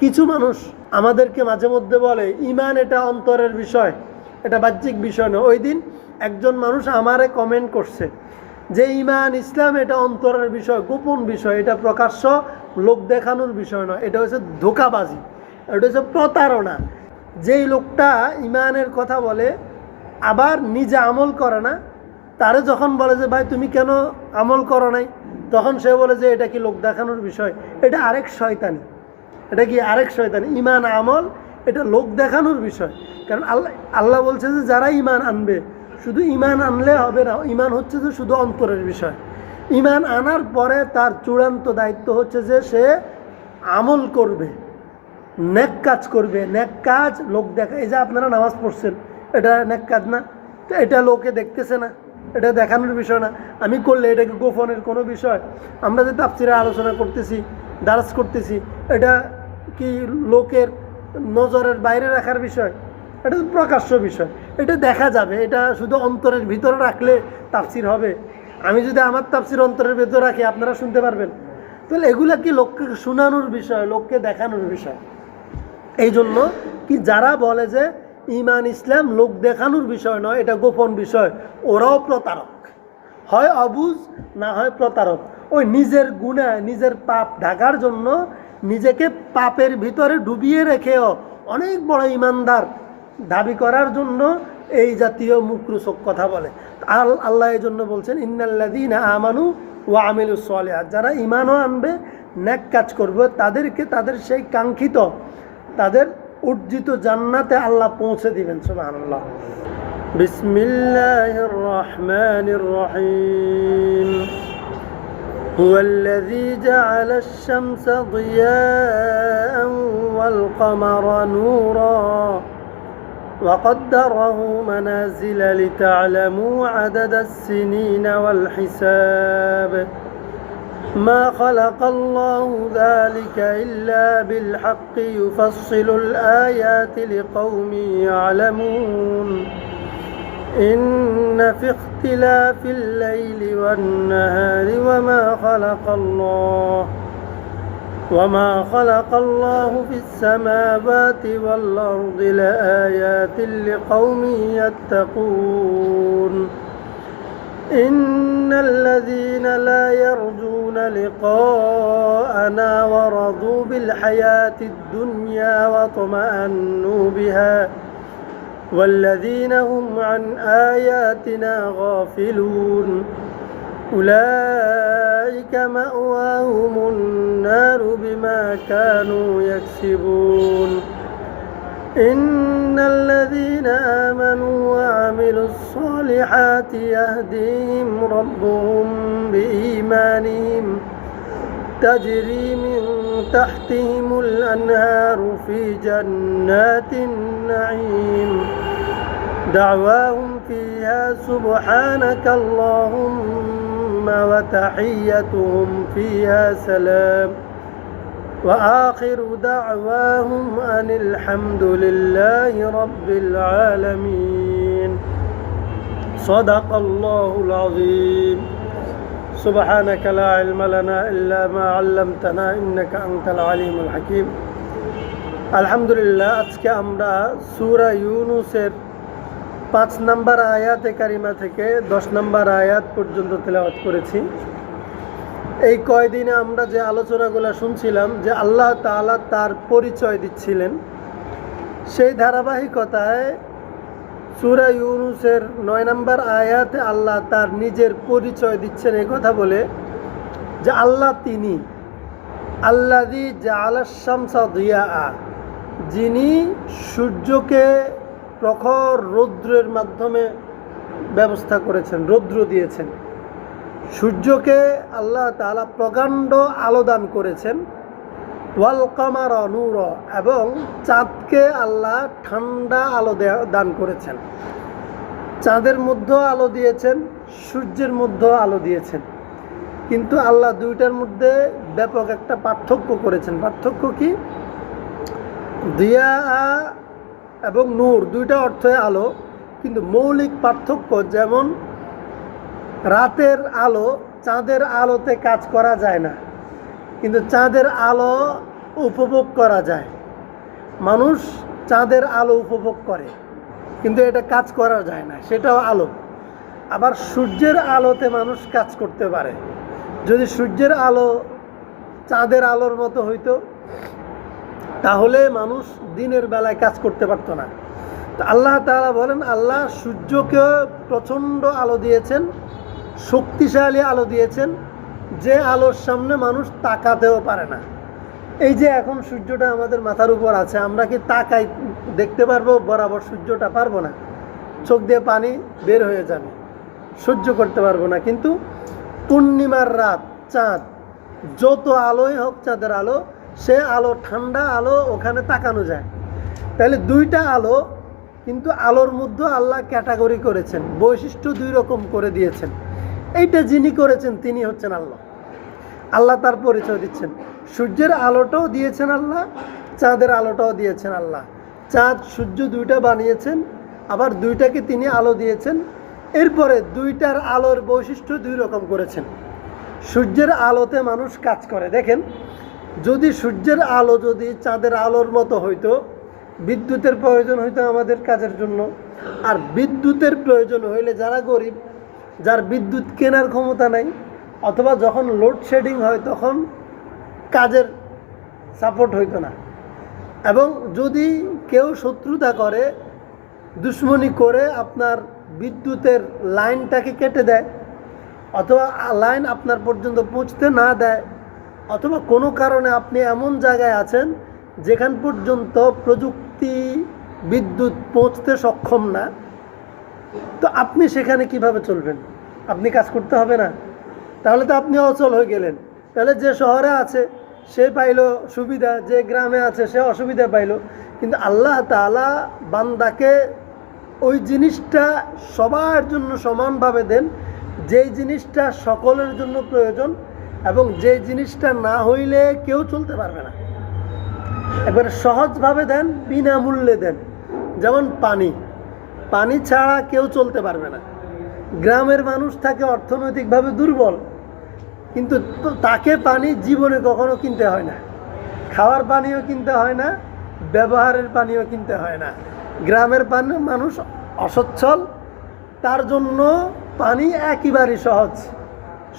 কিছু মানুষ আমাদেরকে মাঝে মধ্যে বলে ঈমান এটা অন্তরের বিষয়, এটা বাহ্যিক বিষয় নয়। ওই দিন একজন মানুষ আমারে কমেন্ট করছে যে ঈমান ইসলাম এটা অন্তরের বিষয়, গোপন বিষয়, এটা প্রকাশ্য লোক দেখানোর বিষয় নয়, এটা হচ্ছে ধোঁকাবাজি, এটা হচ্ছে প্রতারণা। যেই লোকটা ঈমানের কথা বলে আবার নিজে আমল করে না, তারে যখন বলে যে ভাই তুমি কেন আমল করো নাই, তখন সে বলে যে এটা কি লোক দেখানোর বিষয়। এটা আরেক শয়তানি, এটা কি আরেক শয়তানি। ঈমান আমল এটা লোক দেখানোর বিষয়। কারণ আল্লাহ বলছে যে যারা ঈমান আনবে, শুধু ঈমান আনলে হবে না, ঈমান হচ্ছে যে শুধু অন্তরের বিষয়। ঈমান আনার পরে তার চূড়ান্ত দায়িত্ব হচ্ছে যে সে আমল করবে, নেক কাজ করবে। নেক কাজ লোক দেখা, এই যে আপনারা নামাজ পড়ছেন, এটা নেক কাজ না? তো এটা লোকে দেখতেছে না, এটা দেখানোর বিষয় না। আমি করলে এটা কি গোপনের কোনো বিষয়? আমরা যে তাফসীরে আলোচনা করতেছি, দারাজ করতেছি, এটা কি লোকের নজরের বাইরে রাখার বিষয়? এটা তো প্রকাশ্য বিষয়, এটা দেখা যাবে। এটা শুধু অন্তরের ভিতরে রাখলে তাফসীর হবে? আমি যদি আমার তাফসীর অন্তরের ভিতরে রাখি, আপনারা শুনতে পারবেন? তাহলে এগুলা কি লোককে শোনানোর বিষয়, লোককে দেখানোর বিষয়? এই জন্য কি যারা বলে যে ঈমান ইসলাম লোক দেখানোর বিষয় নয়, এটা গোপন বিষয়, ওরাও প্রতারক, হয় অবুঝ না হয় প্রতারক। ওই নিজের গুনাহ, নিজের পাপ ঢাকার জন্য নিজেকে পাপের ভিতরে ডুবিয়ে রেখেও অনেক বড় ঈমানদার দাবি করার জন্য এই জাতীয় মুখরোচক কথা বলে। আল্লাহ এই জন্য বলছেন ইন্নাল্লাযীনা আমানু ওয়া আমিলুস সালিহাত, যারা ঈমানও আনবে, নেক কাজ করবে, তাদেরকে তাদের সেই কাঙ্ক্ষিত, তাদের উর্জিত জান্নাতে আল্লাহ পৌঁছে দিবেন। সুবহানাল্লাহ। বিসমিল্লাহির রহমানির রহিম। হুয়াল্লাযী জাআলাশ শামসা দিয়াআন ওয়াল কামারা নূরা وقدره منازل لتعلموا عدد السنين والحساب ما خلق الله ذلك إلا بالحق يفصل الآيات لقوم يعلمون إن في اختلاف الليل والنهار وما خلق الله في السماوات والأرض لآيات لقوم يتقون إن الذين لا يرجون لقاءنا ورضوا بالحياة الدنيا واطمأنوا بها والذين هم عن آياتنا غافلون أولئك مأواهم النار بما كانوا يكسبون إن الذين آمنوا وعملوا الصالحات يهديهم ربهم بإيمانهم تجري من تحتهم الأنهار في جنات النعيم دعواهم فيها سبحانك اللهم وتحيتهم فيها سلام وآخر دعواهم أن الحمد لله رب العالمين صدق الله العظيم سبحانك لا علم لنا إلا ما علمتنا إنك أنت العليم الحكيم الحمد لله আজকে আমরা সূরা ইউনূসের 5 নম্বর আয়াতে কারিমা থেকে 10 নম্বর আয়াত পর্যন্ত তেলাওয়াত করেছি। এই কয়দিনে আমরা যে আলোচনাগুলো শুনছিলাম, যে আল্লাহ তাআলা তার পরিচয় দিচ্ছিলেন, সেই ধারাবাহিকতায় সূরা ইউনূসের 9 নম্বর আয়াতে আল্লাহ তার নিজের পরিচয় দিচ্ছেন এই কথা বলে যে আল্লাহ তিনি আল্লাযী জাআলাশ শামসা দিয়াআ, যিনি সূর্যকে প্রখর রৌদ্রের মাধ্যমে ব্যবস্থা করেছেন, রৌদ্র দিয়েছেন। সূর্যকে আল্লাহ তাআলা প্রকাণ্ড আলো দান করেছেন। ওয়াল কামারা নূরা, এবং চাঁদকে আল্লাহ ঠান্ডা আলো দান করেছেন। চাঁদের মধ্যেও আলো দিয়েছেন, সূর্যের মধ্যেও আলো দিয়েছেন। কিন্তু আল্লাহ দুইটার মধ্যে ব্যাপক একটা পার্থক্য করেছেন। পার্থক্য কি? দিয়া এবং নূর দুইটা অর্থে আলো, কিন্তু মৌলিক পার্থক্য, যেমন রাতের আলো চাঁদের আলোতে কাজ করা যায় না, কিন্তু চাঁদের আলো উপভোগ করা যায়। মানুষ চাঁদের আলো উপভোগ করে, কিন্তু এটা কাজ করা যায় না, সেটাও আলো। আবার সূর্যের আলোতে মানুষ কাজ করতে পারে। যদি সূর্যের আলো চাঁদের আলোর মতো হইতো, তাহলে মানুষ দিনের বেলায় কাজ করতে পারতো না। তো আল্লাহ তাআলা বলেন, আল্লাহ সূর্যকে প্রচণ্ড আলো দিয়েছেন, শক্তিশালী আলো দিয়েছেন, যে আলোর সামনে মানুষ তাকাতেও পারে না। এই যে এখন সূর্যটা আমাদের মাথার উপর আছে, আমরা কি তাকাই দেখতে পারবো বরাবর সূর্যটা? পারবো না, চোখ দিয়ে পানি বের হয়ে যাবে, সহ্য করতে পারবো না। কিন্তু পূর্ণিমার রাত, চাঁদ, যত আলোই হোক চাঁদের আলো, সে আলো ঠান্ডা আলো, ওখানে তাকানো যায়। তাহলে দুইটা আলো, কিন্তু আলোর মধ্যে আল্লাহ ক্যাটাগরি করেছেন, বৈশিষ্ট্য দুই রকম করে দিয়েছেন। এইটা যিনি করেছেন তিনি হচ্ছেন আল্লাহ। আল্লাহ তার পরিচয় দিচ্ছেন। সূর্যের আলোটাও দিয়েছেন আল্লাহ, চাঁদের আলোটাও দিয়েছেন আল্লাহ। চাঁদ সূর্য দুইটা বানিয়েছেন, আবার দুইটাকে তিনি আলো দিয়েছেন। এরপরে দুইটার আলোর বৈশিষ্ট্য দুই রকম করেছেন। সূর্যের আলোতে মানুষ কাজ করে। দেখেন, যদি সূর্যের আলো যদি চাঁদের আলোর মতো হইতো, বিদ্যুতের প্রয়োজন হইতো আমাদের কাজের জন্য। আর বিদ্যুতের প্রয়োজন হইলে যারা গরিব, যার বিদ্যুৎ কেনার ক্ষমতা নাই, অথবা যখন লোডশেডিং হয় তখন কাজের সাপোর্ট হইতো না। এবং যদি কেউ শত্রুতা করে, দুশ্মনী করে আপনার বিদ্যুতের লাইনটাকে কেটে দেয়, অথবা লাইন আপনার পর্যন্ত পৌঁছতে না দেয়, অথবা কোনো কারণে আপনি এমন জায়গায় আছেন যেখান পর্যন্ত প্রযুক্তি বিদ্যুৎ পৌঁছতে সক্ষম না, তো আপনি সেখানে কিভাবে চলবেন? আপনি কাজ করতে হবে না? তাহলে তো আপনি অচল হয়ে গেলেন। তাহলে যে শহরে আছে সে পাইল সুবিধা, যে গ্রামে আছে সে অসুবিধা পাইল। কিন্তু আল্লাহ তাআলা বান্দাকে ওই জিনিসটা সবার জন্য সমানভাবে দেন, যেই জিনিসটা সকলের জন্য প্রয়োজন, এবং যে জিনিসটা না হইলে কেউ চলতে পারবে না। একবারে সহজভাবে দেন, বিনামূল্যে দেন। যেমন পানি, পানি ছাড়া কেউ চলতে পারবে না। গ্রামের মানুষ থাকে অর্থনৈতিকভাবে দুর্বল, কিন্তু তাকে পানি জীবনে কখনো কিনতে হয় না। খাওয়ার পানিও কিনতে হয় না, ব্যবহারের পানিও কিনতে হয় না। গ্রামের মানুষ অসচ্ছল, তার জন্য পানি একেবারেই সহজ।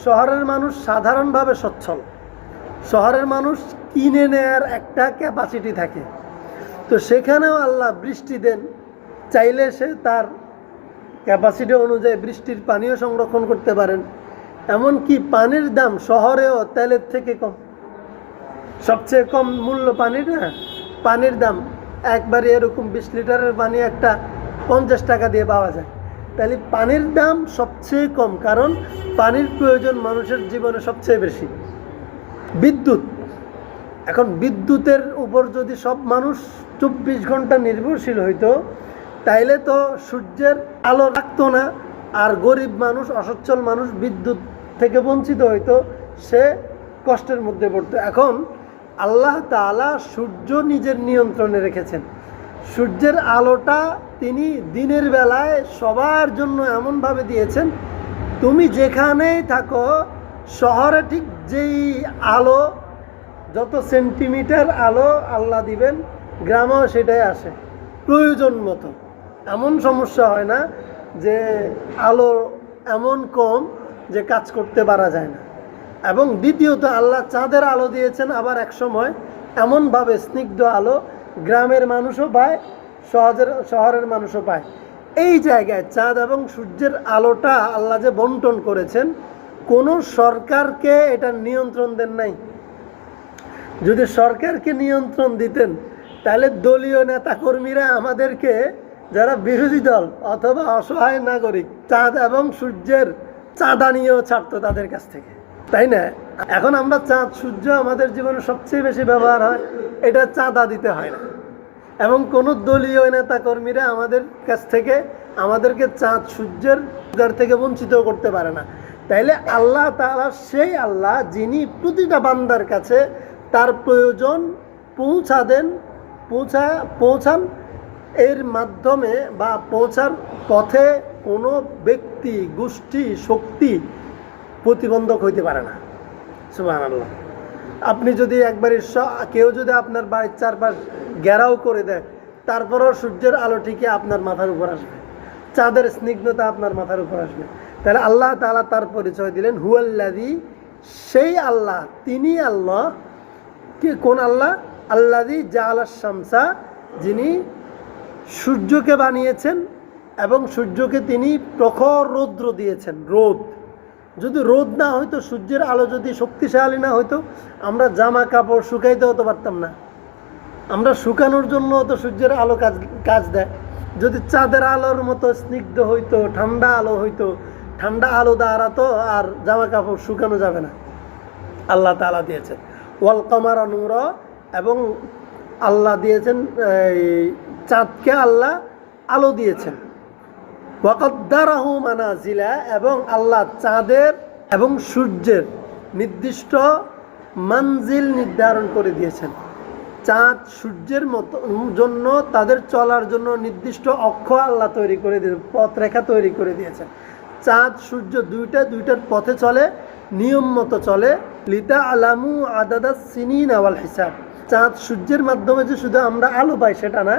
শহরের মানুষ সাধারণভাবে সচ্ছল। শহরের মানুষ কিনে নেয়ার একটা ক্যাপাসিটি থাকে, তো সেখানেও আল্লাহ বৃষ্টি দেন, চাইলে সে তার ক্যাপাসিটি অনুযায়ী বৃষ্টির পানিও সংরক্ষণ করতে পারেন। এমনকি পানির দাম শহরেও তেলের থেকে কম। সবচেয়ে কম মূল্য পানির, না পানির দাম একবারে এরকম 20 লিটারের পানি একটা 50 টাকা দিয়ে পাওয়া যায়। তাহলে পানির দাম সবচেয়ে কম, কারণ পানির প্রয়োজন মানুষের জীবনে সবচেয়ে বেশি। বিদ্যুৎ, এখন বিদ্যুতের উপর যদি সব মানুষ 24 ঘন্টা নির্ভরশীল হইতো, তাইলে তো সূর্যের আলো রাখতো না, আর গরিব মানুষ, অসচ্ছল মানুষ বিদ্যুৎ থেকে বঞ্চিত হইতো, সে কষ্টের মধ্যে পড়তো। এখন আল্লাহ তাআলা সূর্য নিজের নিয়ন্ত্রণে রেখেছেন। সূর্যের আলোটা তিনি দিনের বেলায় সবার জন্য এমনভাবে দিয়েছেন, তুমি যেখানেই থাকো, শহরে ঠিক যেই আলো, যত সেন্টিমিটার আলো আল্লাহ দিবেন, গ্রামেও সেটাই আসে প্রয়োজন মতো। এমন সমস্যা হয় না যে আলো এমন কম যে কাজ করতে পারা যায় না। এবং দ্বিতীয়ত আল্লাহ চাঁদের আলো দিয়েছেন, আবার এক সময় এমনভাবে স্নিগ্ধ আলো গ্রামের মানুষও পায়, শহরের মানুষও পায়। এই জায়গায় চাঁদ এবং সূর্যের আলোটা আল্লাহ যে বন্টন করেছেন, কোনো সরকারকে এটা নিয়ন্ত্রণ দেন নাই। যদি সরকারকে নিয়ন্ত্রণ দিতেন, তাহলে দলীয় নেতাকর্মীরা আমাদেরকে, যারা বিরোধী দল অথবা অসহায় নাগরিক, চাঁদ এবং সূর্যের চাঁদা নিয়েও ছাড়তো তাদের কাছ থেকে, তাই না? এখন আমরা চাঁদ সূর্য আমাদের জীবনে সবচেয়ে বেশি ব্যবহার হয়, এটা চাঁদা দিতে হয় না। এবং কোনো দলীয় নেতাকর্মীরা আমাদের কাছ থেকে আমাদেরকে চাঁদ সূর্যের থেকে বঞ্চিত করতে পারে না। তাইলে আল্লাহ তাআলা সেই আল্লাহ, যিনি প্রতিটা বান্দার কাছে তার প্রয়োজন পৌঁছান, এর মাধ্যমে বা পৌঁছার পথে কোনো ব্যক্তি, গোষ্ঠী, শক্তি প্রতিবন্ধক হইতে পারে না। সুবহানাল্লাহ। আপনি যদি একবারে কেউ যদি আপনার বাড়ির চারপাশ ঘেরাও করে দেয়, তারপরেও সূর্যের আলো ঠিকই আপনার মাথার উপর আসবে, চাঁদের স্নিগ্ধতা আপনার মাথার উপর আসবে। তাহলে আল্লাহ তাআলা তার পরিচয় দিলেন হুয়াল্লাযী, সেই আল্লাহ, তিনি আল্লাহ। কি কোন আল্লাহ? আল্লাযী জাআলাশ শামসা, যিনি সূর্যকে বানিয়েছেন এবং সূর্যকে তিনি প্রখর রৌদ্র দিয়েছেন। রোদ, যদি রোদ না হইতো, সূর্যের আলো যদি শক্তিশালী না হইতো, আমরা জামা কাপড় শুকাইতে হতে পারতাম না। আমরা শুকানোর জন্য তো সূর্যের আলো কাজ দেয়। যদি চাঁদের আলোর মতো স্নিগ্ধ হইতো, ঠান্ডা আলো হইতো, ঠান্ডা আলো দ্বারা তো আর জামা কাপড় শুকানো যাবে না। আল্লাহ তাআলা দিয়েছেন ওয়াল কমারা নূরা, এবং আল্লাহ দিয়েছেন চাঁদকে আল্লাহ আলো দিয়েছেন। ওয়াকদ্দারাহু মানাজিলা, এবং আল্লাহ চাঁদের এবং সূর্যের নির্দিষ্ট মানজিল নির্ধারণ করে দিয়েছেন। চাঁদ সূর্যের মতো জন্য তাদের চলার জন্য নির্দিষ্ট অক্ষ আল্লাহ তৈরি করে দিয়েছেন, পথরেখা তৈরি করে দিয়েছেন। চাঁদ সূর্য দুইটার পথে চলে, নিয়ম মতো চলে। লিতা আলামু আদাদাস সিনিন ওয়াল হিসাব। চাঁদ সূর্যের মাধ্যমে যে শুধু আমরা আলো পাই সেটা না,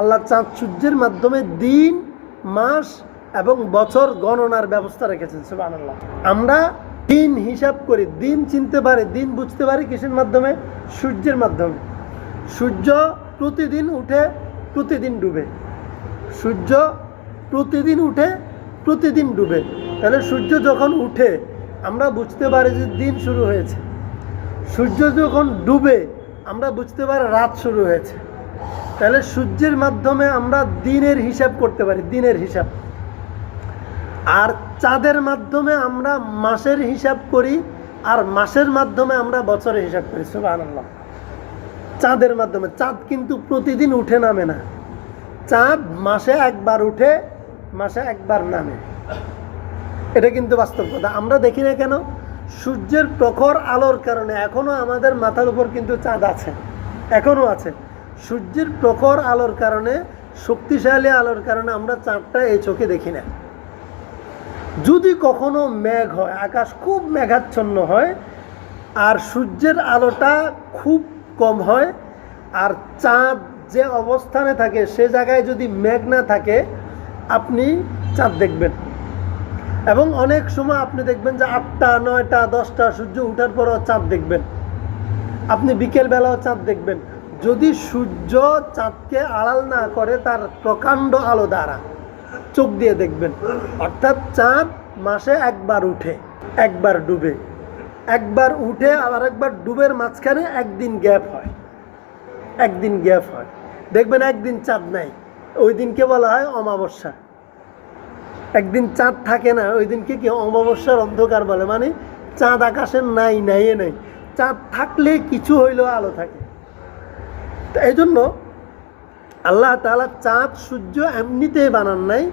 আল্লাহ চাঁদ সূর্যের মাধ্যমে দিন, মাস এবং বছর গণনার ব্যবস্থা রেখেছেন। সুবহানাল্লাহ। আমরা দিন হিসাব করি, দিন চিনতে পারি, দিন বুঝতে পারি কিসের মাধ্যমে? সূর্যের মাধ্যমে। সূর্য প্রতিদিন উঠে, প্রতিদিন ডুবে। সূর্য প্রতিদিন উঠে, প্রতিদিন ডুবে। তাহলে সূর্য যখন উঠে আমরা বুঝতে পারি যে দিন শুরু হয়েছে। সূর্য যখন ডুবে আমরা বুঝতে পারি রাত শুরু হয়েছে। তাহলে সূর্যের মাধ্যমে আমরা দিনের হিসাব করতে পারি, দিনের হিসাব। আর চাঁদের মাধ্যমে আমরা মাসের হিসাব করি, আর মাসের মাধ্যমে আমরা বছরের হিসাব করি। সুবহানাল্লাহ। চাঁদের মাধ্যমে। চাঁদ কিন্তু প্রতিদিন উঠে নামে না, চাঁদ মাসে একবার উঠে, মাসে একবার নামে। এটা কিন্তু বাস্তব কথা। আমরা দেখি না কেন? সূর্যের প্রখর আলোর কারণে এখনো আমাদের মাথার উপর কিন্তু চাঁদ আছে, এখনো আছে। সূর্যের প্রখর আলোর কারণে, শক্তিশালী আলোর কারণে আমরা চাঁদটা এই চোখে দেখি না। যদি কখনো মেঘ হয়, আকাশ খুব মেঘাচ্ছন্ন হয়, আর সূর্যের আলোটা খুব কম হয়, আর চাঁদ যে অবস্থানে থাকে সে জায়গায় যদি মেঘ না থাকে, আপনি চাঁদ দেখবেন। এবং অনেক সময় আপনি দেখবেন যে 8টা, 9টা, 10টা সূর্য উঠার পরও চাঁদ দেখবেন। আপনি বিকেলবেলাও চাঁদ দেখবেন, যদি সূর্য চাঁদকে আড়াল না করে তার প্রকাণ্ড আলো দ্বারা চোখ দিয়ে দেখবেন। অর্থাৎ চাঁদ মাসে একবার উঠে, একবার ডুবে, একবার উঠে আবার একবার ডুবের মাঝখানে একদিন গ্যাপ হয়, একদিন গ্যাপ হয়। দেখবেন একদিন চাঁদ নাই, ওই দিনকে বলা হয় অমাবস্যা। একদিন চাঁদ থাকে না, ওই দিনকে কি অমাবস্যার অন্ধকার বলে। মানে চাঁদ আকাশের নাই, নাই। চাঁদ থাকলে কিছু হইলেও আলো থাকে। তো এই জন্য আল্লাহ তাআলা চাঁদ সূর্য এমনিতেই বানান নাই।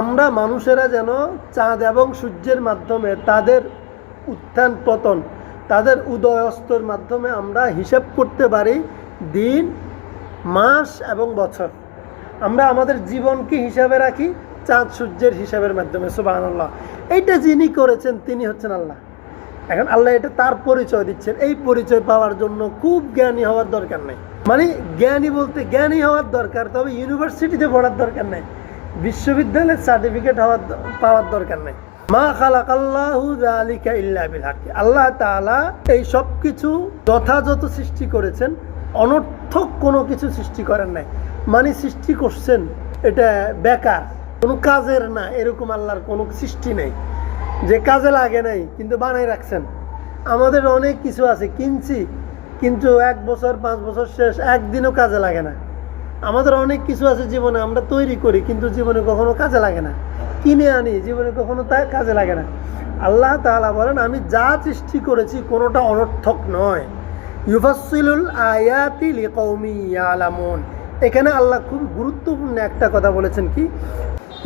আমরা মানুষেরা যেন চাঁদ এবং সূর্যের মাধ্যমে তাদের উত্থান পতন, তাদের উদয় অস্তর মাধ্যমে আমরা হিসাব করতে পারি দিন, মাস এবং বছর। আমরা আমাদের জীবনকে হিসাবে রাখি চাঁদ সূর্যের হিসাবের মাধ্যমে। সুবহানাল্লাহ। এইটা যিনি করেছেন তিনি হচ্ছেন আল্লাহ। এখন আল্লাহ এটা তার পরিচয় দিচ্ছেন। এই পরিচয় পাওয়ার জন্য খুব জ্ঞানী হওয়ার দরকার নেই। মানে জ্ঞানী বলতে জ্ঞানী হওয়ার দরকার, তবে ইউনিভার্সিটিতে পড়ার দরকার নেই, বিশ্ববিদ্যালয়ের সার্টিফিকেট পাওয়ার দরকার নেই। মা খালাকাল্লাহু যালিকা ইল্লা বিল হক। আল্লাহ তাআলা এই সব কিছু যথাযথ সৃষ্টি করেছেন, অনর্থক কোনো কিছু সৃষ্টি করেন নাই। মানে সৃষ্টি করছেন এটা বেকার, কোনো কাজের না, এরকম আল্লাহর কোনো সৃষ্টি নেই যে কাজে লাগে নাই কিন্তু বানাই রাখছেন। আমাদের অনেক কিছু আছে কিনছি, কিন্তু 1 বছর 5 বছর শেষ, একদিনও কাজে লাগে না। আমাদের অনেক কিছু আছে জীবনে আমরা তৈরি করি, কিন্তু জীবনে কখনো কাজে লাগে না। কিনে আনি, জীবনে কখনো তাই কাজে লাগে না। আল্লাহ তাআলা বলেন আমি যা সৃষ্টি করেছি কোনোটা অনর্থক নয়। ইউফাসসিলুল আয়াতি লিকাউমি ইয়ালামুন। এখানে আল্লাহ খুব গুরুত্বপূর্ণ একটা কথা বলেছেন, কি?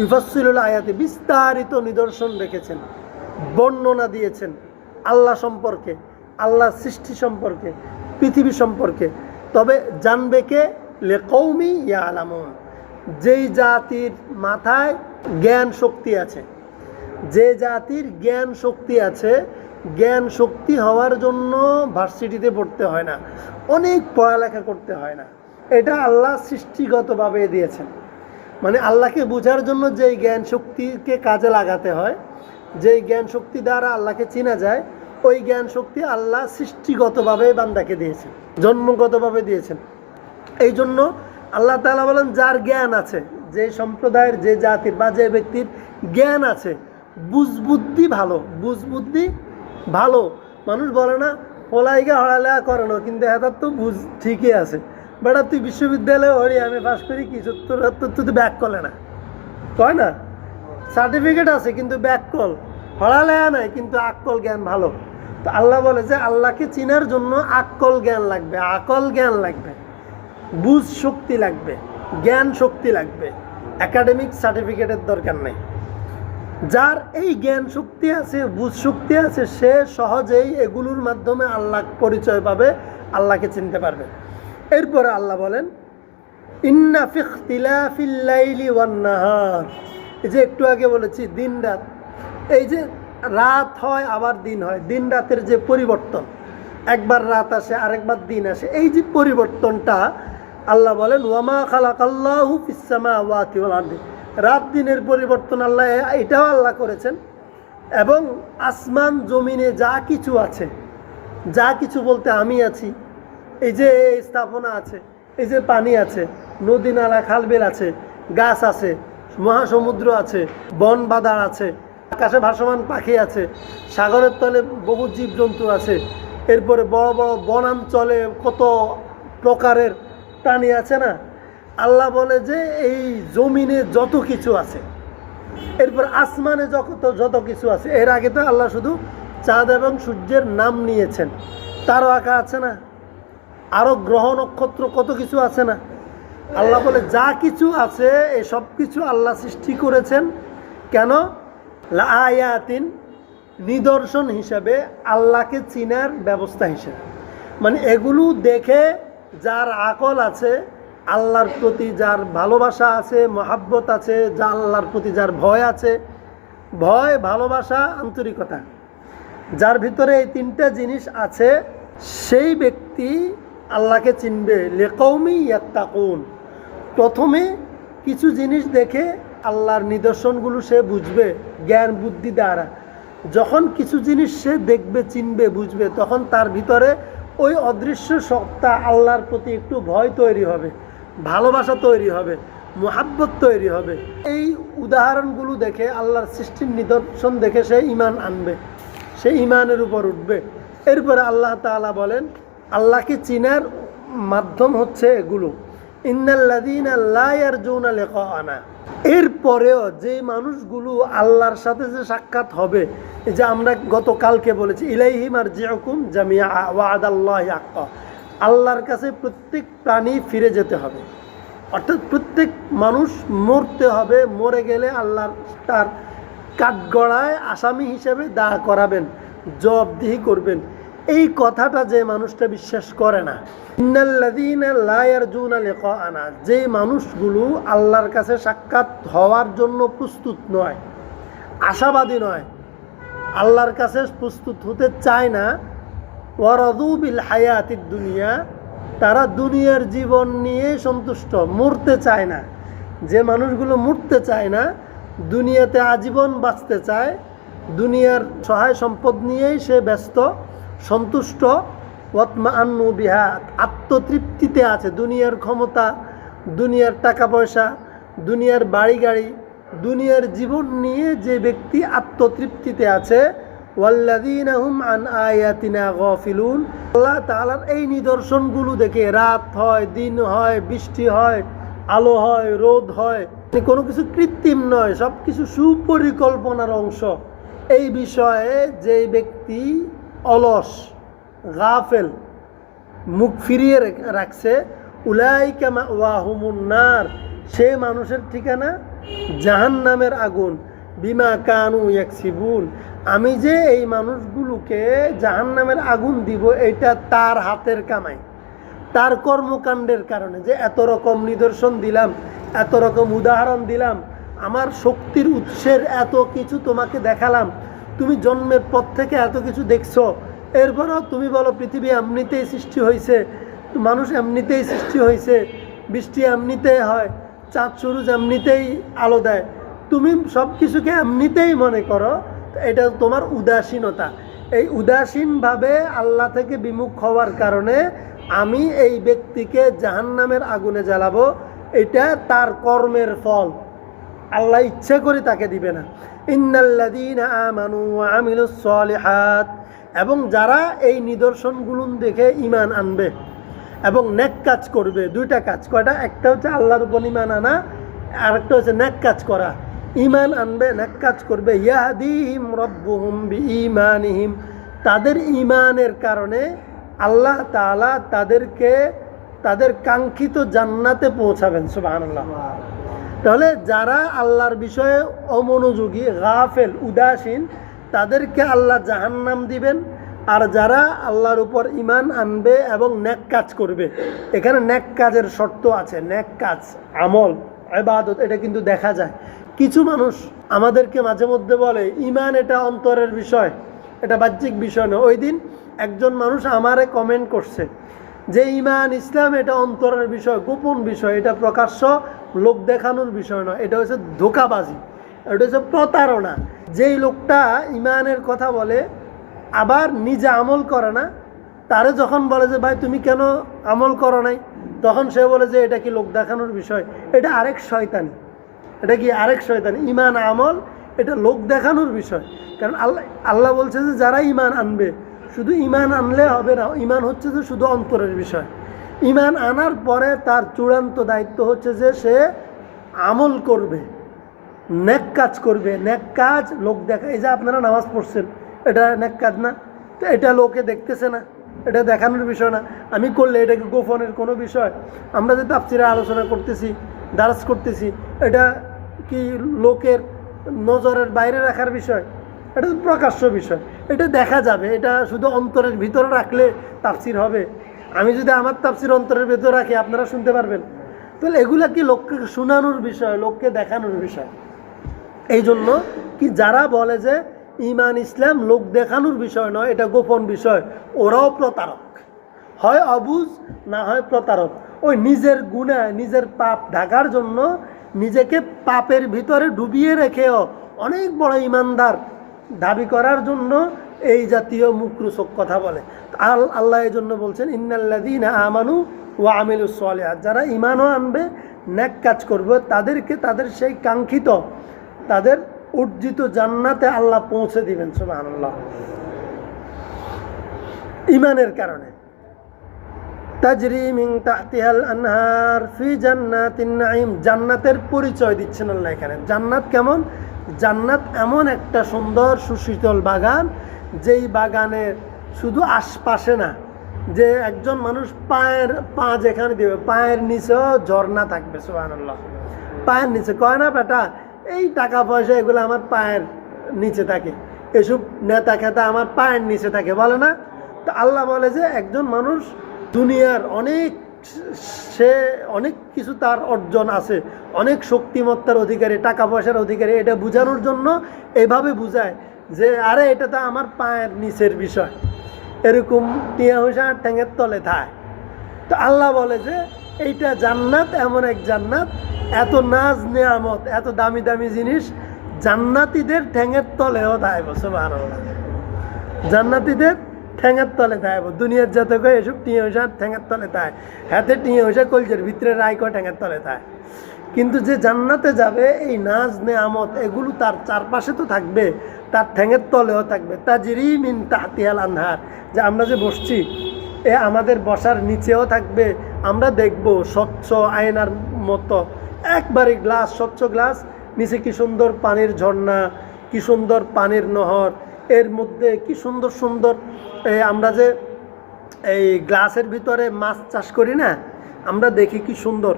ইউফাসসিলুল আয়াতি, বিস্তারিত নিদর্শন রেখেছেন, বর্ণনা দিয়েছেন আল্লাহ সম্পর্কে, আল্লাহ সৃষ্টি সম্পর্কে, পৃথিবী সম্পর্কে। তবে জানবে কে? লিকাউমি ইয়ালামুন। যেই জাতির মাথায় জ্ঞান শক্তি আছে, যে জাতির জ্ঞান শক্তি আছে, জ্ঞান শক্তি হওয়ার জন্য ভার্সিটিতে পড়তে হয় না, অনেক পড়ালেখা করতে হয় না। এটা আল্লাহ সৃষ্টিগতভাবে দিয়েছেন। মানে আল্লাহকে বোঝার জন্য যেই জ্ঞান শক্তিকে কাজে লাগাতে হয়, যেই জ্ঞান শক্তি দ্বারা আল্লাহকে চেনা যায়, ওই জ্ঞান শক্তি আল্লাহ সৃষ্টিগতভাবে বান্দাকে দিয়েছেন, জন্মগতভাবে দিয়েছেন। এই জন্য আল্লাহ তাআলা বলেন, যার জ্ঞান আছে, যে সম্প্রদায়ের, যে জাতির বা যে ব্যক্তির জ্ঞান আছে, বুঝবুদ্ধি ভালো। মানুষ বলে না পলাইগা হড়ালেখা করে না, কিন্তু হাতার তো বুঝ ঠিকই আছে। বেটা তুই বিশ্ববিদ্যালয়ে হরি আমি পাস করি কি 70-72 তুই ব্যাক করলে না, কয় না? সার্টিফিকেট আছে কিন্তু ব্যাক কল, হড়ালেখা নাই কিন্তু আকল জ্ঞান ভালো। তো আল্লাহ বলে যে আল্লাহকে চিনার জন্য আকল জ্ঞান লাগবে, আকল জ্ঞান লাগবে, বুঝ শক্তি লাগবে, জ্ঞান শক্তি লাগবে। একাডেমিক সার্টিফিকেটের দরকার নেই। যার এই জ্ঞান শক্তি আছে, বুঝ শক্তি আছে, সে সহজেই এগুলোর মাধ্যমে আল্লাহ পরিচয় পাবে, আল্লাহকে চিনতে পারবে। এরপরে আল্লাহ বলেন, ইন্না ফি ইখতিলাফিল লাইলি ওয়ান নাহার, এই যে একটু আগে বলেছি দিন রাত, এই যে রাত হয় আবার দিন হয়, দিন রাতের যে পরিবর্তন, একবার রাত আসে আরেকবার দিন আসে, এই যে পরিবর্তনটা আল্লাহ বলেন ওয়ামা খালাকাল্লাহু ফিস সামাওয়াতি ওয়াল আরদি, রাত দিনের পরিবর্তন আল্লাহ এটাও আল্লাহ করেছেন। এবং আসমান জমিনে যা কিছু আছে, যা কিছু বলতে আমি আছি, এই যে স্থাপনা আছে, এই যে পানি আছে, নদী নালা খালবিল আছে, গাছ আছে, মহাসমুদ্র আছে, বন বাদার আছে, আকাশে ভাসমান পাখি আছে, সাগরের তলে বহু জীবজন্তু আছে, এরপরে বড় বড় বনাঞ্চলে কত প্রকারের প্রাণী আছে না। আল্লাহ বলে যে এই জমিনে যত কিছু আছে, এরপর আসমানে যত কিছু আছে। এর আগে তো আল্লাহ শুধু চাঁদ এবং সূর্যের নাম নিয়েছেন, তারও আঁকা আছে না, আরো গ্রহ নক্ষত্র কত কিছু আছে না। আল্লাহ বলে যা কিছু আছে এই সব কিছু আল্লাহ সৃষ্টি করেছেন কেন? লাআয়াতিন, নিদর্শন হিসাবে, আল্লাহকে চিনার ব্যবস্থা হিসেবে। মানে এগুলো দেখে যার আকল আছে, আল্লাহর প্রতি যার ভালোবাসা আছে, মহাব্বত আছে, যা আল্লাহর প্রতি যার ভয় আছে, ভয়, ভালোবাসা, আন্তরিকতা, যার ভিতরে এই তিনটা জিনিস আছে, সেই ব্যক্তি আল্লাহকে চিনবে। লিকৌমি ইয়াত্তাকুন, প্রথমে কিছু জিনিস দেখে আল্লাহর নিদর্শনগুলো সে বুঝবে জ্ঞান বুদ্ধি দ্বারা। যখন কিছু জিনিস সে দেখবে, চিনবে, বুঝবে, তখন তার ভিতরে ওই অদৃশ্য সত্তা আল্লাহর প্রতি একটু ভয় তৈরি হবে, ভালোবাসা তৈরি হবে, মোহাব্বত তৈরি হবে। এই উদাহরণগুলো দেখে, আল্লাহর সৃষ্টির নিদর্শন দেখে সে ঈমান আনবে, সে ঈমানের উপর উঠবে। এরপরে আল্লাহ তাআলা বলেন আল্লাহকে চিনার মাধ্যম হচ্ছে এগুলো, ইন্নাল্লাযীনা লা ইয়ারজুনা লিকাআনা। এরপরেও যে মানুষগুলো আল্লাহর সাথে যে সাক্ষাৎ হবে, এই যে আমরা গতকালকে বলেছি ইলাইহি মারজিউকুম জামিআ ওয়া'দাল্লাহি হাক্কা, আল্লাহর কাছে প্রত্যেক প্রাণী ফিরে যেতে হবে। অর্থাৎ প্রত্যেক মানুষ মরতে হবে, মরে গেলে আল্লাহ তার কাঠগড়ায় আসামি হিসেবে দাঁড় করাবেন, জবাবদিহি করবেন। এই কথাটা যে মানুষটা বিশ্বাস করে না, ইন্নাল্লাযীনা লা ইয়ারজুনা লিকাআনা, যে মানুষগুলো আল্লাহর কাছে সাক্ষাৎ হওয়ার জন্য প্রস্তুত নয়, আশাবাদী নয়, আল্লাহর কাছে প্রস্তুত হতে চায় না, ওয়ারাদু বিল হায়াতিদ দুনিয়া, তারা দুনিয়ার জীবন নিয়ে সন্তুষ্ট, মরতে চায় না। যে মানুষগুলো মরতে চায় না, দুনিয়াতে আজীবন বাঁচতে চায়, দুনিয়ার সহায় সম্পদ নিয়েই সে ব্যস্ত, সন্তুষ্ট, ওয়াতমাআন্নু বিহা, আত্মতৃপ্তিতে আছে, দুনিয়ার ক্ষমতা, দুনিয়ার টাকা পয়সা, দুনিয়ার বাড়ি গাড়ি, দুনিয়ার জীবন নিয়ে যে ব্যক্তি আত্মতৃপ্তিতে আছে, ওয়াল্লাযীনা হুম আন আয়াতিনা গাফিলুন, আল্লাহ তাআলার এই নিদর্শনগুলো দেখে, রাত হয়, দিন হয়, বৃষ্টি হয়, আলো হয়, রোদ হয়, কোনো কিছু কৃত্রিম নয়, সব কিছু সুপরিকল্পনার অংশ। এই বিষয়ে যে ব্যক্তি অলস, গাফেল, মুখ ফিরিয়ে রাখছে, উলাইকা মাওয়াহুমুন নার, সে মানুষের ঠিকানা জাহান্নামের আগুন, বিমা কানু ইয়াকসিবুন, আমি যে এই মানুষগুলোকে জাহান্নামের আগুন দিব, এটা তার হাতের কামাই, তার কর্মকাণ্ডের কারণে। যে এত রকম নিদর্শন দিলাম, এত রকম উদাহরণ দিলাম, আমার শক্তির উৎসের এত কিছু তোমাকে দেখালাম, তুমি জন্মের পর থেকে এত কিছু দেখছো, এরপরও তুমি বলো পৃথিবী এমনিতেই সৃষ্টি হয়েছে, মানুষ এমনিতেই সৃষ্টি হয়েছে, বৃষ্টি এমনিতেই হয়, চাঁদ সূরজ এমনিতেই আলো দেয়, তুমি সব কিছুকে এমনিতেই মনে করো। এটা তোমার উদাসীনতা। এই উদাসীনভাবে আল্লাহ থেকে বিমুখ হওয়ার কারণে আমি এই ব্যক্তিকে জাহান্নামের আগুনে জ্বালাবো। এটা তার কর্মের ফল, আল্লাহ ইচ্ছে করে তাকে দিবে না। ইন্নাল্লাযীনা আমানু ওয়া আমিলুস সলিহাত, এবং যারা এই নিদর্শনগুলো দেখে ঈমান আনবে এবং নেক কাজ করবে। দুইটা কাজ, কয়টা? একটা হচ্ছে আল্লাহর উপর ঈমান আনা, আর একটা হচ্ছে নেক কাজ করা। ঈমান আনবে, নেক কাজ করবে। ইয়াহদিহিম রাব্বুহুম বিঈমানিহিম, তাদের ঈমানের কারণে আল্লাহ তাআলা তাদেরকে তাদের কাঙ্ক্ষিত জান্নাতে পৌঁছাবেন। সুবহানাল্লাহ। তাহলে যারা আল্লাহর বিষয়ে অমনোযোগী, গাফেল, উদাসীন, তাদেরকে আল্লাহ জাহান্নাম দিবেন। আর যারা আল্লাহর উপর ঈমান আনবে এবং নেক কাজ করবে, এখানে নেক কাজের শর্ত আছে। নেক কাজ, আমল, ইবাদত, এটা কিন্তু দেখা যায়। কিছু মানুষ আমাদেরকে মাঝে মধ্যে বলে ঈমান এটা অন্তরের বিষয়, এটা বাহ্যিক বিষয় না। ওই দিন একজন মানুষ আমারে কমেন্ট করছে যে ঈমান ইসলাম এটা অন্তরের বিষয়, গোপন বিষয়, এটা প্রকাশ্য লোক দেখানোর বিষয় নয়, এটা হচ্ছে ধোঁকাবাজি, এটা হচ্ছে প্রতারণা। যেই লোকটা ঈমানের কথা বলে আবার নিজে আমল করে না, তারে যখন বলে যে ভাই তুমি কেন আমল করো নাই, তখন সে বলে যে এটা কি লোক দেখানোর বিষয়। এটা আরেক শয়তানি, এটা কি আরেক শয়তানি। ঈমান আমল এটা লোক দেখানোর বিষয়। কারণ আল্লাহ বলছে যে যারা ঈমান আনবে, শুধু ঈমান আনলে হবে না, ঈমান হচ্ছে যে শুধু অন্তরের বিষয়। ঈমান আনার পরে তার চূড়ান্ত দায়িত্ব হচ্ছে যে সে আমল করবে, নেক কাজ করবে। নেক কাজ লোক দেখা, এই যে আপনারা নামাজ পড়ছেন, এটা নেক কাজ না? তো এটা লোকে দেখতেছে না, এটা দেখানোর বিষয় না। আমি করলে এটা কি গোপনের কোনো বিষয়? আমরা যে তাফসীরে আলোচনা করতেছি, দারাজ করতেছি, এটা কি লোকের নজরের বাইরে রাখার বিষয়? এটা প্রকাশ্য বিষয়, এটা দেখা যাবে। এটা শুধু অন্তরের ভিতরে রাখলে তাফসীর হবে। আমি যদি আমার তাফসীর অন্তরের ভিতরে রাখি, আপনারা শুনতে পারবেন? তাহলে এগুলা কি লোককে শোনানোর বিষয়, লোককে দেখানোর বিষয়? এই জন্য কি যারা বলে যে ঈমান ইসলাম লোক দেখানোর বিষয় নয়, এটা গোপন বিষয়, ওরাও প্রতারক, হয় অবুঝ না হয় প্রতারক। ওই নিজের গুনাহ, নিজের পাপ ঢাকার জন্য নিজেকে পাপের ভিতরে ডুবিয়ে রেখেও অনেক বড় ঈমানদার দাবি করার জন্য এই জাতীয় মুখরোচক কথা বলে। আল্লাহ এই জন্য বলছেন ইন্নাল্লাযীনা আমানু ওয়া আমিলুস সলিহাত, যারা ঈমানও আনবে, নেক কাজ করবে, তাদেরকে তাদের সেই কাঙ্ক্ষিত, তাদের অর্জিত জান্নাতে আল্লাহ পৌঁছে দিবেন। সুবহানাল্লাহ। ঈমানের কারণে তাজরি মিন তাহতিহাল আনহার ফি জান্নাতিন নাঈম, জান্নাতের পরিচয় দিচ্ছেন আল্লাহ এখানে। জান্নাত কেমন? জান্নাত এমন একটা সুন্দর সুশীতল বাগান, যেই বাগানের শুধু আশপাশে না, যে একজন মানুষ পা যেখানে দেবে, পায়ের নিচেও ঝর্ণা থাকবে। সুবহানাল্লাহ। পায়ের নিচে, কয় না বেটা এই টাকা পয়সা এগুলো আমার পায়ের নিচে থাকে, এসব নেতা খেতা আমার পায়ের নিচে থাকে, বলে না? তো আল্লাহ বলে যে একজন মানুষ দুনিয়ার সে অনেক কিছু তার অর্জন আছে, অনেক শক্তিমত্তার অধিকারী, টাকা পয়সার অধিকারী, এটা বোঝানোর জন্য এভাবে বুঝায় যে আরে এটা তো আমার পায়ের নিচের বিষয়, এরকম টিয়া পয়সা ঠ্যাঙের তলে থাকে। তো আল্লাহ বলে যে এইটা জান্নাত, এমন এক জান্নাত, এত নাজ নেয়ামত, এত দামি দামি জিনিস জান্নাতীদের ঠ্যাঙের তলেও থাকবে। সুবহানাল্লাহ। জান্নাতীদের ঠ্যাঙের তলে থাকবে। দুনিয়ার যত কয় এসব টিয়া পয়সা ঠ্যাঙের তলে থাকে, হাতে টিয়া পয়সা কলজের ভিতরে রায় কয় ঠ্যাঙের তলে থাকে। কিন্তু যে জান্নাতে যাবে, এই নাজ নেয়ামত এগুলো তার চারপাশে তো থাকবে, তার ঠ্যাঙের তলেও থাকবে। তাজরি মিন তাহতিহাল আনহার, যে আমরা যে বসছি, আমাদের বসার নিচেও থাকবে। আমরা দেখব স্বচ্ছ আয়নার মতো একবারে গ্লাস, স্বচ্ছ গ্লাস, নিচে কি সুন্দর পানির ঝর্ণা, কি সুন্দর পানির নহর, এর মধ্যে কি সুন্দর সুন্দর আমরা যে এই গ্লাসের ভিতরে মাছ চাষ করি না, আমরা দেখি কি সুন্দর।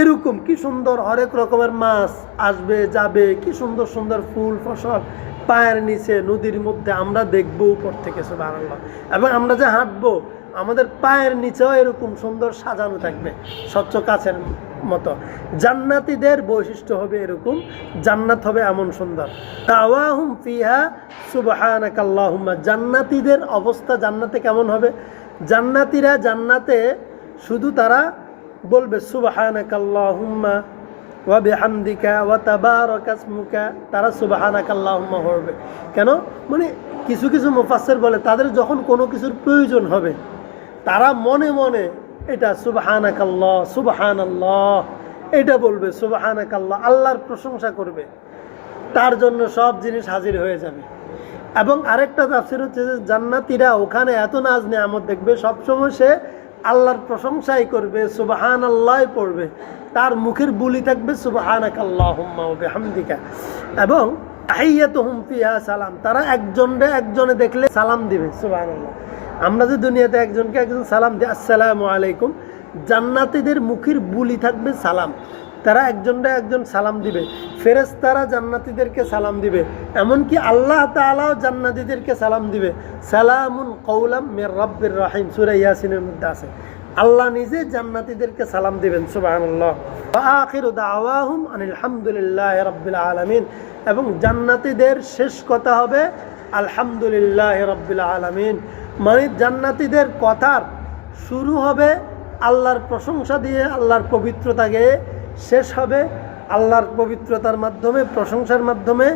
এরকম কি সুন্দর হরেক রকমের মাছ আসবে যাবে, কি সুন্দর সুন্দর ফুল ফসল পায়ের নিচে নদীর মধ্যে আমরা দেখবো উপর থেকে। সুবহানাল্লাহ। এবং আমরা যে হাঁটবো, আমাদের পায়ের নিচেও এরকম সুন্দর সাজানো থাকবে স্বচ্ছ কাচের মতো। জান্নাতীদের বৈশিষ্ট্য হবে এরকম, জান্নাত হবে এমন সুন্দর। দাওয়াহুম ফিহা সুবহানাকাল্লাহুম্মা। জান্নাতীদের অবস্থা জান্নাতে কেমন হবে? জান্নাতীরা জান্নাতে শুধু তারা বলবে সুবহানাকাল্লাহুম্মা ওয়া বিহামদিকা ওয়া তাবারাকা ইসমুকা, তারা সুবহানাকাল্লাহুম্মা পড়বে। কেন? মানে কিছু কিছু মুফাসসির বলে তাদের যখন কোনো কিছুর প্রয়োজন হবে তারা মনে মনে এটা সুবহানাকাল্লাহ সুবহানাল্লাহ এটা বলবে, সুবহানাকাল্লাহ, আল্লাহর প্রশংসা করবে, তার জন্য সব জিনিস হাজির হয়ে যাবে। এবং আরেকটা তাফসীর হচ্ছে যে জান্নাতীরা ওখানে এত নাজ নেয়ামত দেখবে, সবসময় সে আল্লাহর প্রশংসাই করবে, সুবহানাল্লাহ পড়বে, তার মুখের বুলি থাকবে সুবহানাকাল্লাহুম্মা ওয়া বিহামদিকা। এবং তাহিয়াতুহুম ফিহা সালাম, তারা একজনে দেখলে সালাম দিবে। সুবহানাল্লাহ, আমরা যে দুনিয়াতে একজনকে একজন সালাম দিই আসসালামু আলাইকুম, জান্নাতীদের মুখের বুলি থাকবে সালাম, তারা একজন সালাম দিবে, ফেরেশতারা জান্নাতীদেরকে সালাম দিবে, এমনকি আল্লাহ তাআলাও জান্নাতীদেরকে সালাম দিবে। সালামুন কওলাম মির রাব্বির রহিম, সূরা ইয়াসিনের মধ্যে আছে। আল্লাহ নিজে জান্নাতীদেরকে সালাম দিবেন। সুবহানাল্লাহ। ওয়া আখিরু দাওয়াহুম আনিল হামদুলিল্লাহি রাব্বিল আলামিন, এবং জান্নাতীদের শেষ কথা হবে আলহামদুলিল্লাহি রাব্বিল আলামিন। মানে জান্নাতীদের কথার শুরু হবে আল্লাহর প্রশংসা দিয়ে, আল্লাহর পবিত্রতা গেয়ে, শেষ হবে আল্লাহর পবিত্রতার মাধ্যমে, প্রশংসার মাধ্যমে।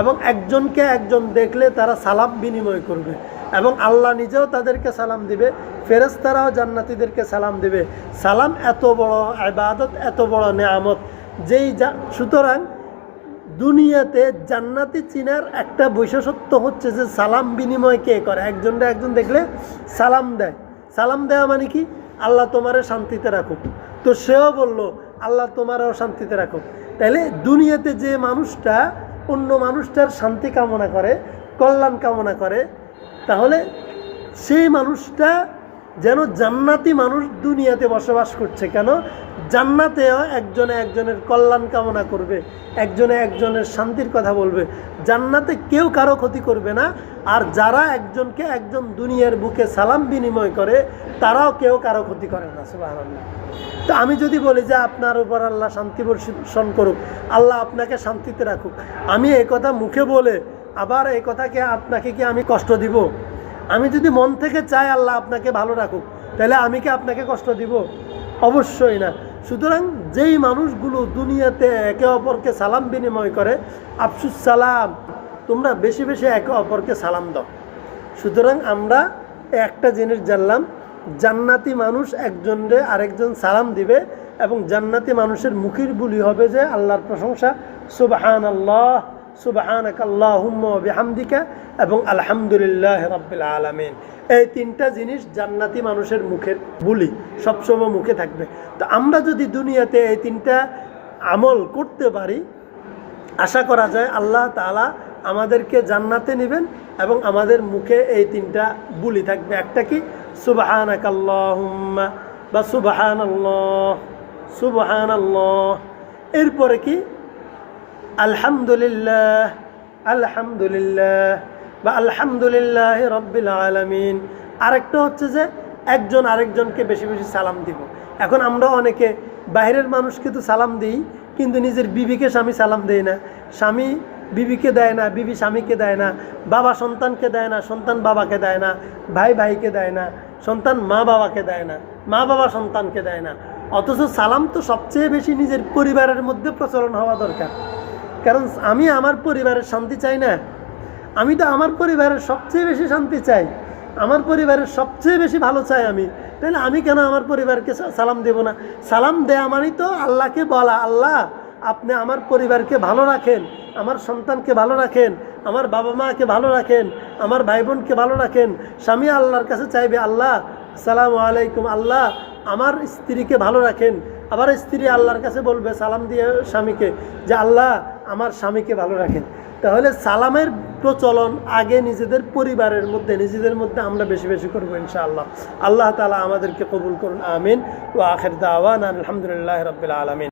এবং একজনকে একজন দেখলে তারা সালাম বিনিময় করবে, এবং আল্লাহ নিজেও তাদেরকে সালাম দিবে, ফেরেশতারাও জান্নাতীদেরকে সালাম দিবে। সালাম এত বড় ইবাদত, এত বড় নেয়ামত, সুতরাং দুনিয়াতে জান্নাতি চিনার একটা বিশেষত্ব হচ্ছে যে সালাম বিনিময় কে করে? একজনটা একজন দেখলে সালাম দেয়। সালাম দেওয়া মানে কি? আল্লাহ তোমারে শান্তিতে রাখুক, তো সেও বলল আল্লাহ তোমারও শান্তিতে রাখুক। তাইলে দুনিয়াতে যে মানুষটা অন্য মানুষটার শান্তি কামনা করে, কল্যাণ কামনা করে, তাহলে সেই মানুষটা যেন জান্নাতি মানুষ দুনিয়াতে বসবাস করছে। কেন? জান্নাতেও একজনে একজনের কল্যাণ কামনা করবে, একজনে একজনের শান্তির কথা বলবে, জান্নাতে কেউ কারো ক্ষতি করবে না। আর যারা একজনকে একজন দুনিয়ার বুকে সালাম বিনিময় করে তারাও কেউ কারো ক্ষতি করে না। সুবহানাল্লাহ। তো আমি যদি বলি যে আপনার উপর আল্লাহ শান্তি বর্ষণ করুক, আল্লাহ আপনাকে শান্তিতে রাখুক, আমি এই কথা মুখে বলে আবার এই কথাকে আপনাকে কি আমি কষ্ট দিব? আমি যদি মন থেকে চাই আল্লাহ আপনাকে ভালো রাখুক, তাহলে আমি কি আপনাকে কষ্ট দিব? অবশ্যই না। সুতরাং যেই মানুষগুলো দুনিয়াতে একে অপরকে সালাম বিনিময় করে, আফসুস সালাম, তোমরা বেশি বেশি একে অপরকে সালাম দাও। সুতরাং আমরা একটা জিনিস জানলাম, জান্নাতি মানুষ একজনরে আরেকজন সালাম দিবে, এবং জান্নাতি মানুষের মুখের বুলি হবে যে আল্লাহর প্রশংসা, সুবহানাল্লাহ সুবহানাকাল্লাহুম্মা ওয়া বিহামদিকা, এবং আলহামদুলিল্লাহি রাব্বিল আলামিন। এই তিনটা জিনিস জান্নাতি মানুষের মুখের বুলি, সবসময় মুখে থাকবে। তো আমরা যদি দুনিয়াতে এই তিনটা আমল করতে পারি, আশা করা যায় আল্লাহ তাআলা আমাদেরকে জান্নাতে নেবেন, এবং আমাদের মুখে এই তিনটা বুলি থাকবে। একটা কি? সুবহানাকাল্লাহুম্মা বা সুবহানাল্লাহ সুবহানাল্লাহ। এরপরে কি? আলহামদুলিল্লাহ আলহামদুলিল্লাহ বা আলহামদুলিল্লাহি রাব্বিল আলামিন। আরেকটা হচ্ছে যে একজন আরেকজনকে বেশি বেশি সালাম দিব। এখন আমরা অনেকে বাইরের মানুষকে তো সালাম দিই, কিন্তু নিজের বিবিকে স্বামী সালাম দেয় না, স্বামী বিবিকে দেয় না, বিবি স্বামীকে দেয় না, বাবা সন্তানকে দেয় না, সন্তান বাবাকে দেয় না, ভাই ভাইকে দেয় না, সন্তান মা বাবাকে দেয় না, মা বাবা সন্তানকে দেয় না। অথচ সালাম তো সবচেয়ে বেশি নিজের পরিবারের মধ্যে প্রচলন হওয়া দরকার। কারণ আমি আমার পরিবারের শান্তি চাই না? আমি তো আমার পরিবারের সবচেয়ে বেশি শান্তি চাই, আমার পরিবারের সবচেয়ে বেশি ভালো চাই আমি। তাহলে আমি কেন আমার পরিবারকে সালাম দেব না? সালাম দেয়া মানে তো আল্লাহকে বলা, আল্লাহ আপনি আমার পরিবারকে ভালো রাখেন, আমার সন্তানকে ভালো রাখেন, আমার বাবা মাকে ভালো রাখেন, আমার ভাই বোনকে ভালো রাখেন। স্বামী আল্লাহর কাছে চাইবে, আল্লাহ আসসালামু আলাইকুম, আল্লাহ আমার স্ত্রীকে ভালো রাখেন। আবার স্ত্রী আল্লাহর কাছে বলবে সালাম দিয়ে স্বামীকে যে আল্লাহ আমার স্বামীকে ভালো রাখেন। তাহলে সালামের প্রচলন আগে নিজেদের পরিবারের মধ্যে, নিজেদের মধ্যে আমরা বেশি বেশি করবো ইনশাআল্লাহ। আল্লাহ তাআলা আমাদেরকে কবুল করুন, আমিন। ওয়া আখির দাওয়ানা আলহামদুলিল্লাহি রাব্বিল আলামিন।